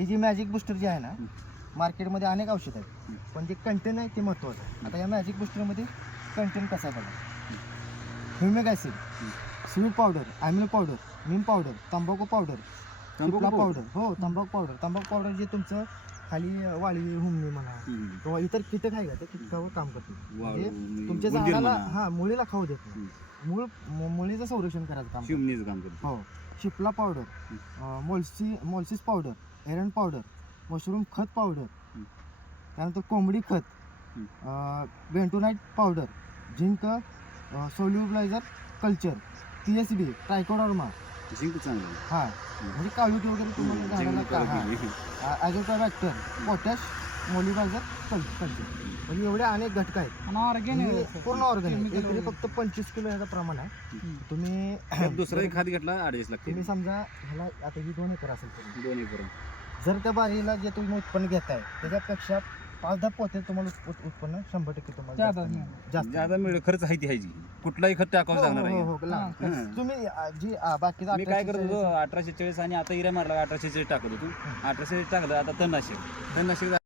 ही जी magic booster जी आहे ना, मार्केटमध्ये अनेक औषध आहेत, पण जे कंटेन आहे ते महत्त्वाचं आहे. आता या मॅजिक बुस्टरमध्ये कंटेन कसा आहे बघा. Humic acid, sweet powder, amino powder, neem powder, तंबाखू पावडर, चिपला पावडर, हो तंबाखू पावडर जे तुमचं खाली वाळवी हुमणी म्हणा किंवा इतर कीटक आहे का त्या कीटकावर काम करते. म्हणजे तुमच्या झाडाला मुळीला खाऊ देत नाही. मुळीचं संरक्षण करायचं काम करते. हो, शिपला पावडर, मोल्सिस पावडर, एरंड पावडर, मशरूम खत पावडर, त्यानंतर कोंबडी खत, bentonite powder, zinc solubiliser culture, TSB, trichoderma, zinc चांगलं. हां म्हणजे काळुकी वगैरे तुम्हाला झाडाला ॲझोटोबॅक्टर, पोटॅश, मोलिबायझर कल्चर, म्हणजे एवढे अनेक घटक आहेत. ऑर्गॅनिक पूर्ण ऑर्गॅनिक. एकरी फक्त 25 किलो याचं प्रमाण आहे. तुम्ही दुसरा एक खात घेतला 28 लागते. तुम्ही समजा ह्याला आता ही 2 एकर असेल तरी 2 एकर. जर त्या बारीला जे तुम्ही उत्पन्न घेताय त्याच्यापेक्षा 5-10 पोते तुम्हाला उत्पन्न 100% तुम्हाला जास्त ज्यादा मिळेल. खर्च आहे ती ह्याची. कुठलाही खत टाकावं लागणार हो, आहे. हो, हो. तुम्ही जी बाकीचा मी काय करत होतो 1840 आणि आता इऱ्या मारला 1840 टाकत होतो. 1840 टाकलं आता तणनाशक